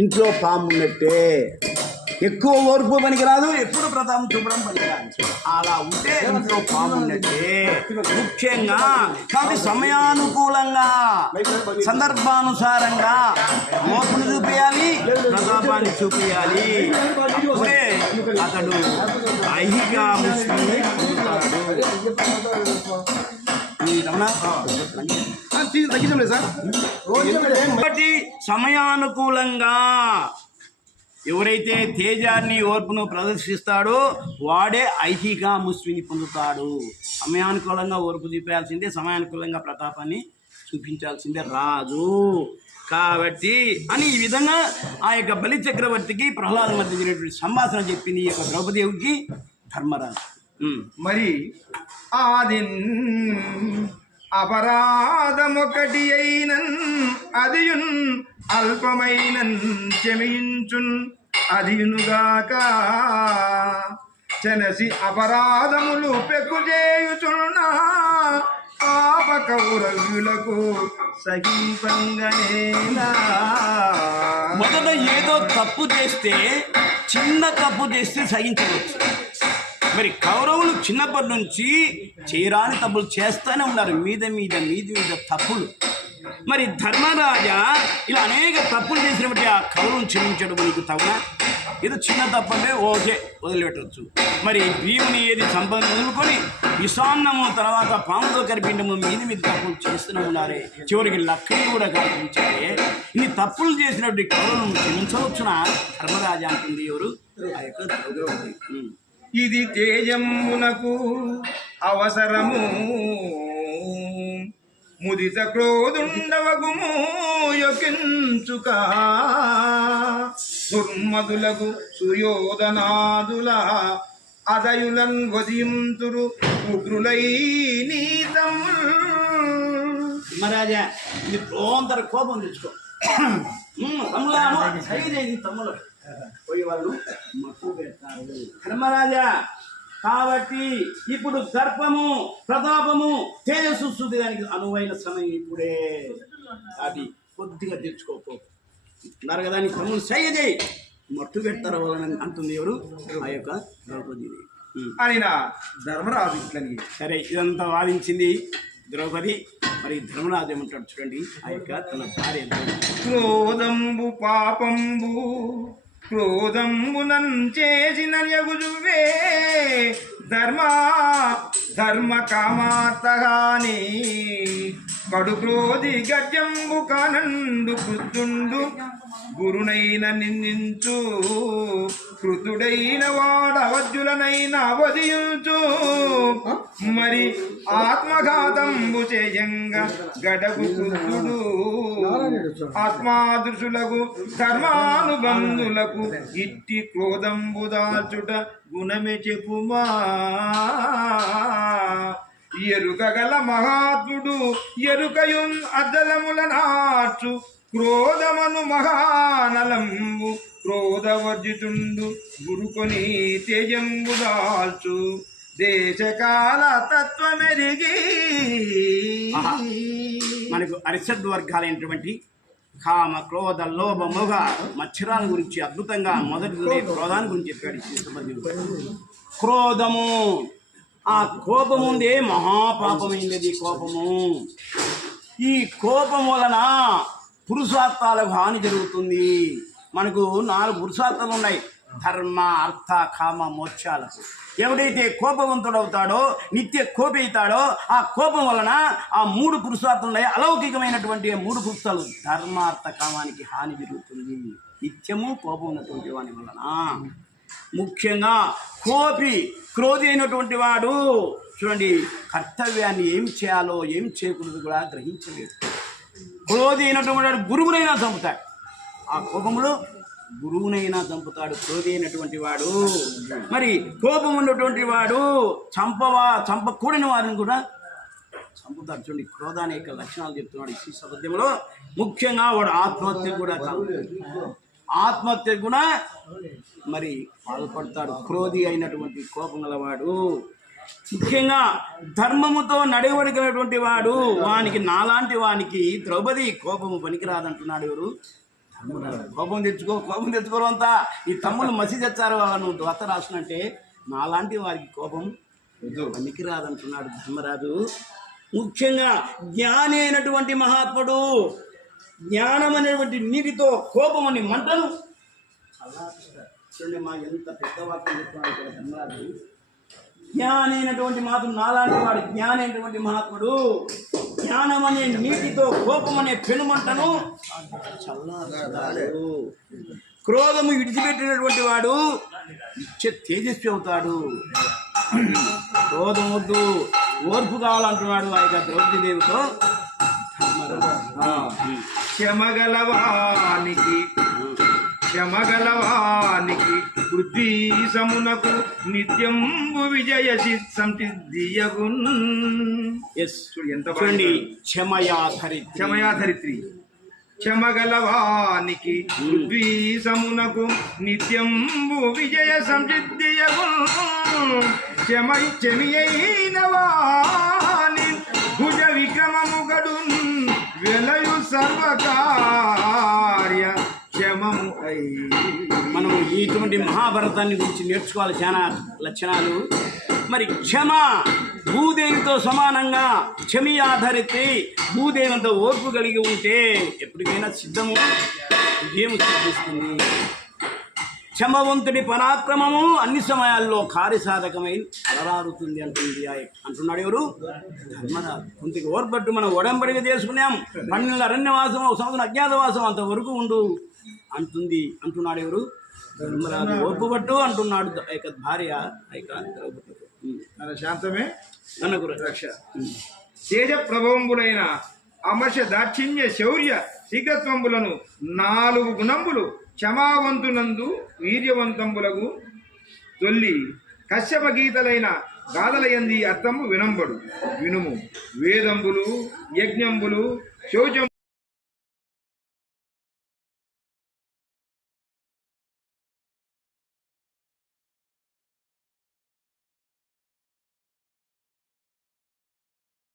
ఇంట్లో పాము ఉన్నట్టే. ఎక్కువ ఓర్పు పనికిరాదు, ఎప్పుడు ప్రతాపం చూపడం పనికిరాదు. అలా ఉంటే ఇంట్లో పాము ఉన్నట్టే. ముఖ్యంగా కాబట్టి సమయానుకూలంగా సందర్భానుసారంగా ఓర్పును చూపించాలి, ప్రతాపాన్ని చూపించాలి. అప్పుడే అతడు ఐహిక ముష్టిని కాబట్టి సమయానుకూలంగా ఎవరైతే తేజాన్ని ఓర్పును ప్రదర్శిస్తాడో వాడే ఐహిక ముష్టిని పొందుతాడు. సమయానుకూలంగా ఓర్పు చూపించాల్సిందే, సమయానుకూలంగా ప్రతాపాన్ని చూపించాల్సిందే రాజు. కాబట్టి అని ఈ విధంగా ఆ యొక్క బలి చక్రవర్తికి ప్రహ్లాద మధ్య జరిగినటువంటి సంభాషణ చెప్పింది ఈ యొక్క ద్రౌపదేవికి ధర్మరాజు. మరి ఆదిన్ అపరాధమొకటి అయినన్ అదియున్ అల్పమైనన్ క్షమించున్ అదియునుగాక చెనసి అపరాధములు పెక్కు చేయుచున్నా పాప కౌరవ్యులకు సహింపంగనేనా. మొదట ఏదో తప్పు చేస్తే, చిన్న తప్పు చేస్తే సహించవచ్చు. మరి కౌరవులు చిన్నప్పటి నుంచి చేయరాని తప్పులు చేస్తూనే ఉన్నారు, మీద మీద మీద మీద తప్పులు. మరి ధర్మరాజా ఇలా అనేక తప్పులు చేసినప్పుడు ఆ కౌరవం క్షమించడం నీకు తగునా? ఏదో చిన్న తప్పంటే ఓకే వదిలిపెట్టవచ్చు. మరి భీముని ఏది సంపద వదులుకొని విషాన్నము తర్వాత పాముతో కరిపిండము మీద మీద తప్పులు చేస్తూనే ఉన్నారే, చివరికి లక్కలు కూడా కనిపించారే. ఇన్ని తప్పులు చేసినప్పుడు కౌరవం క్షమించవచ్చునా? ధర్మరాజా అంటుంది ఎవరు? ఆ యొక్క ద్రౌపది. ఇది తేజమునకు అవసరము ముదిత క్రోధుండవగుము యొకించుక దుర్మదులకు సూర్యోదనాదుల అదయులన్ వదింతురు ఉగ్రులై నీతం. మహారాజా ఇది ప్రోంతర కోపం తెచ్చుకో. తమ్ముడు పోయి వాళ్ళు మక్కువ పెడతారు ధర్మరాజా. కాబట్టి ఇప్పుడు దర్పము ప్రతాపము తేజస్సు దానికి అనువైన సమయం ఇప్పుడే. అది కొద్దిగా తెచ్చుకోపో అన్నారు కదా, నీ తమ్ముడు సై చేయి మట్టు పెడతారు వాళ్ళని అంటుంది ఎవరు? ఆ యొక్క ద్రౌపది ఆయన ధర్మరాజు ఇట్లని. సరే ఇదంతా వాదించింది ద్రౌపది. మరి ధర్మరాజు ఏమంటాడు చూడండి. ఆ యొక్క తన భార్య క్రోధంబు పాపంబు క్రోధంబునం చేసిన యగుజువే ధర్మ కామార్తగాని కడు క్రోధి గడ్యంబు కానండు కృతుండు గురునైన నిందించు కృతుడైన వాడవద్యులనైన అవధించు. మరి ఆత్మఘాతంబు చేయంగా గడగు కృతుడు ఆత్మాదృశులకు ధర్మానుబంధులకు ఇట్టి క్రోధంబు దాచుట గుణమే చెప్పుమా. ఎరుకగల మహాత్ముడు ఎరుకయున్ అద్దలముల నాచు క్రోధమను మహానలంబు క్రోధవర్జితుండు గురుకొని తేజంబు దాల్చు దేశకాల తత్వమెరిగి. మనకు అరిషడ్ వర్గాలైనటువంటి కామ క్రోధ లోభ మొగ మత్సరాల గురించి అద్భుతంగా మొదటి క్రోధాన్ని గురించి చెప్పాడు. క్రోధము, ఆ కోపము ఉందే మహాపాపమైనది కోపము. ఈ కోపం వలన పురుషార్థాలకు హాని జరుగుతుంది. మనకు 4 పురుషార్థాలు ఉన్నాయి, ధర్మ అర్థ కామ మోక్షాలకు. ఎవడైతే కోపవంతుడవుతాడో, నిత్య కోపవుతాడో, ఆ కోపం వలన ఆ 3 పురుషార్థాలు ఉన్నాయి, అలౌకికమైనటువంటి 3 పురుషాలు ధర్మ అర్థ కామానికి హాని జరుగుతుంది నిత్యము కోపం ఉన్నటువంటి వాని వలన. ముఖ్యంగా క్రోధి అయినటువంటి వాడు చూడండి, కర్తవ్యాన్ని ఏం చేయాలో ఏం చేయకూడదు కూడా గ్రహించలేదు. క్రోధి అయినటువంటి వాడు గురువునైనా చంపుతాడు, ఆ కోపంలో గురువునైనా చంపుతాడు క్రోధి అయినటువంటి వాడు. మరి కోపం ఉన్నటువంటి వాడు చంపకూడని వారిని కూడా చంపుతాడు. చూడండి, క్రోధాన్ని యొక్క లక్షణాలు చెప్తున్నాడు ఈ శిశపద్యంలో. ముఖ్యంగా వాడు ఆత్మహత్య కూడా మరి పాల్పడతాడు క్రోధి అయినటువంటి కోపం గలవాడు. ముఖ్యంగా ధర్మముతో నడవడిగినటువంటి వాడు, వానికి నాలాంటి వానికి ద్రౌపది కోపము పనికిరాదంటున్నాడు ఎవరు? కోపం తెచ్చుకోరంతా ఈ తమ్ముళ్ళు మసి తెచ్చారు నువ్వు దొత్త రాసునంటే నాలాంటి వారికి కోపం పనికిరాదంటున్నాడు ధర్మరాజు. ముఖ్యంగా జ్ఞాని అయినటువంటి మహాత్ముడు జ్ఞానం అనేటువంటి నీటితో కోపం అని మంటను చూడండి. మా ఎంత పెద్ద వాక్యం చెప్తున్నాడు ఇక్కడ ధర్మరాజు. జ్ఞాని అయినటువంటి మహాత్ముడు నాలాంటి వాడు జ్ఞాని అయినటువంటి మహాత్ముడు జ్ఞానం అనే నీటితో కోపం అనే పెనుమంటను చల్లారుస్తాడు. క్రోధము విడిచిపెట్టినటువంటి వాడు తేజస్వి అవుతాడు. క్రోధం వద్దు, ఓర్పు కావాలంటున్నాడు ఆ యొక్క ద్రౌపదీదేవితో. క్షమగలవానికి పృథ్వీ సమునకు నిత్యంబు విజయ సంసిద్ధియగున్. ఎంత చూడండి, క్షమయాధరిత్రి క్షమగలవానికి పృథ్వీ సమునకు నిత్యంబు విజయ సంసిద్ధియగున్. చెమియైన వాని భుజ విక్రమము గడున్ వెలయు సర్వకార్య క్షమము అయి. మనం ఇటువంటి మహాభారతాన్ని గురించి నేర్చుకోవాలి చాలా లక్షణాలు. మరి క్షమ భూదేవితో సమానంగా క్షమి ఆధారితే భూదేవంతో ఓర్పు కలిగి ఉంటే ఎప్పటికైనా సిద్ధము విజయం సిద్ధిస్తుంది. క్షమవంతుడి పరాక్రమము అన్ని సమయాల్లో కార్యసాధకమై అలరారుతుంది అంటున్నాడు ఎవరు? ధర్మరాజు. కొంతకి ఓర్పట్టు మనం ఒడంబడిగా చేసుకున్నాం. 12 నెలల అరణ్యవాసం, 1 సంవత్సరం అజ్ఞాతవాసం, అంతవరకు ఉండు అంటున్నాడు ఎవరు? ధర్మరాజు. ఓర్పు పట్టు అంటున్నాడు ఆ యొక్క భార్య ద్రౌపది. శాంతమే నన్నకు రక్ష. తేజ ప్రభవంబులైన అమర్ష దాక్షిణ్య శౌర్య శీఘ్రత్వంబులను 4 గుణంబులు క్షమావంతునందు వీర్యవంతంబులకు తొల్లి కశ్యప గీతలైన గాథలయంది అర్థము వినుము. వేదంబులు, యజ్ఞంబులు, శౌచం